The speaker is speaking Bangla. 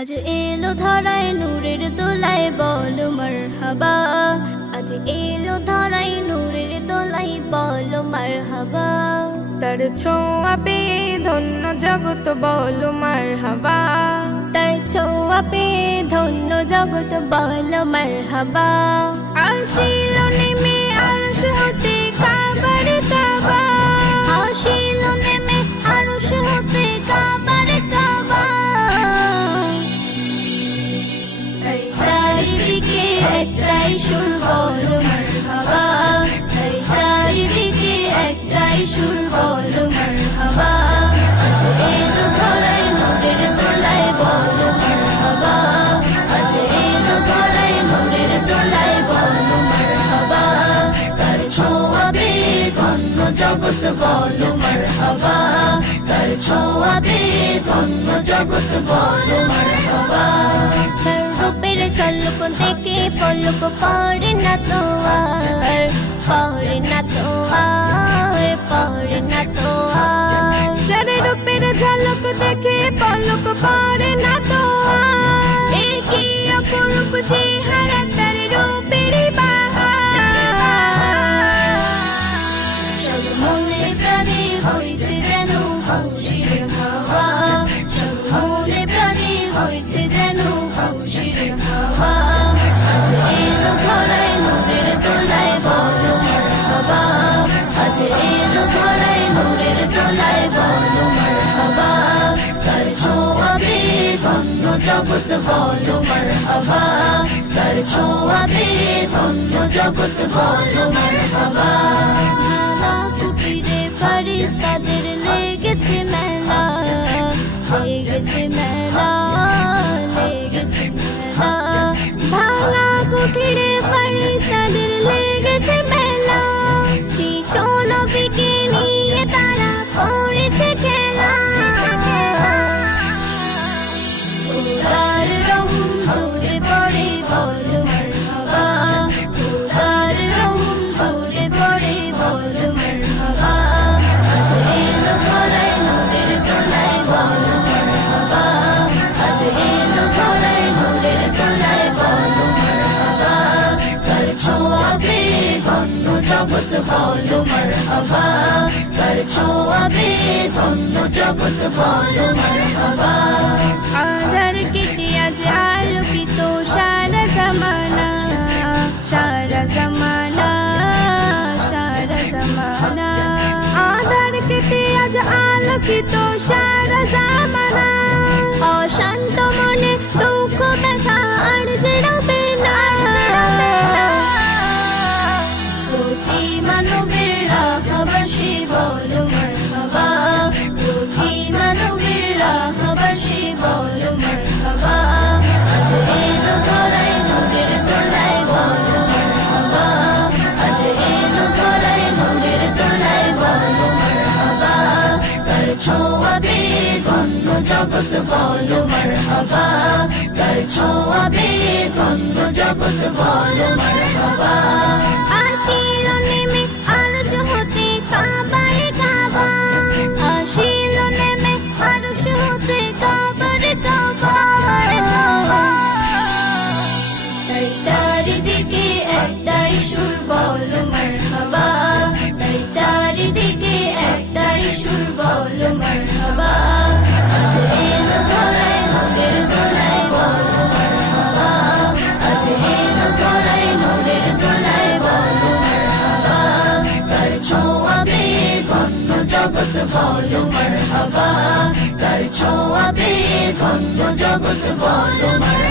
আজ এলো ধরায় নূরের দোলায় বলো মারহাবা। আজ এলো ধরায় নূরের দোলায় বলো মারহাবা। তার ছোঁয়া পেয়ে ধন্য জগৎ বলো মারহাবা। তার ছোঁয়া পেয়ে ধন্য জগৎ বলো মারহাবা। আসিল নেমে আরশ হতে কাবার কাবা। আসিল নেমে আরশ হতে কাবার কাবা। তাই চারিদিকে একটাই সুর বলো মারহাবা। তাই চারিদিকে একটাই সুর বলো মারহাবা। আজ এলো ধরায় নূরের দোলায় বলো মারহাবা। আজ এলো ধরায় নূরের দোলায় বলো মারহাবা। তার ছোঁয়া পেয়ে ধন্য জগৎ বলো মারহাবা। তার ছোঁয়া পেয়ে ধন্য জগৎ বলো মারহাবা। তার রূপের ঝলক দেখে পলক পড়ে না তো আর, পড়ে না তো আর, পড়ে না তো আর। যার রূপের ঝলক দেখে পলক পড়ে না তো আর। এ কি অপরূপ চেহারা তার রূপের বাহার। সব মনে প্রাণে হয়েছে যেন খুশির হাওয়া। সব মনে প্রাণে হয়েছে যেন খুশির হাওয়া। আজ এলো ধরায় নূরের দোলায় বলো মারহাবা। আজ এলো ধরায় নূরের দোলায় বলো মারহাবা। তার ছোঁয়া পেয়ে ধন্য জগৎ বলো মারহাবা। তার ছোঁয়া পেয়ে ধন্য জগৎ বলো মারহাবা। ভাঙা কুটিরে ফারিস্তাদের লেগেছে মেলা, লেগেছে মেলা, লেগেছে মেলা। ভাঙা কুটিরে ফারিস্তাদের লেগেছে মেলা। শিশু নবীকে নিয়ে তারা করেছে খেলা। খোদার রহম ঝরে পড়ে বলো মারহাবা। খোদার রহম ঝরে পড়ে বলো মারহাবা। আজ এলো ধরায় নূরের দোলায় বলো মারহাবা। আজ এলো ধরায় নূরের দোলায় বলো মারহাবা। তার ছোঁয়া পেয়ে ধন্য জগৎ বলো মারহাবা। তার ছোঁয়া পেয়ে ধন্য জগৎ বলো মারহাবা। আধার কেটে আজ আলোকিত সারা জামানা, সারা জামানা, সারা জামানা। আধার কেটে আজ আলোকিত সারা জামানা। অশান্ত মনে দুঃখ ব্যথা আর জড়াবে না। প্রতি মানবের রাহবাসী বলো মারহাবা। প্রতি মানবের রাহবাসী বলো মারহাবা। আজ এলো ধরায় নূরের দোলায় বলো মারহাবা। আজ এলো ধরায় নূরের দোলায় বলো মারহাবা। তার ছোঁয়া পেয়ে ধন্য জগৎ বলো মারহাবা। তার ছোঁয়া পেয়ে ধন্য জগৎ বলো মারহাবা। আসিল নেমে আরশ হতে কাবার কাবা। আসিল নেমে আরশ হতে কাবার কাবা। তাই চারিদিকে একটাই সুর বলো মারহাবা। তাই চারিদিকে একটাই সুর বলো মারহাবা। আজ এলো ধরায় নূরের দোলায় বলো মারহাবা। আজ এলো ধরায় নূরের দোলায় বলো মারহাবা। তার ছোঁয়া পেয়ে ধন্য জগৎ বলো মারহাবা। তার ছোঁয়া পেয়ে ধন্য জগৎ বলো মারহাবা।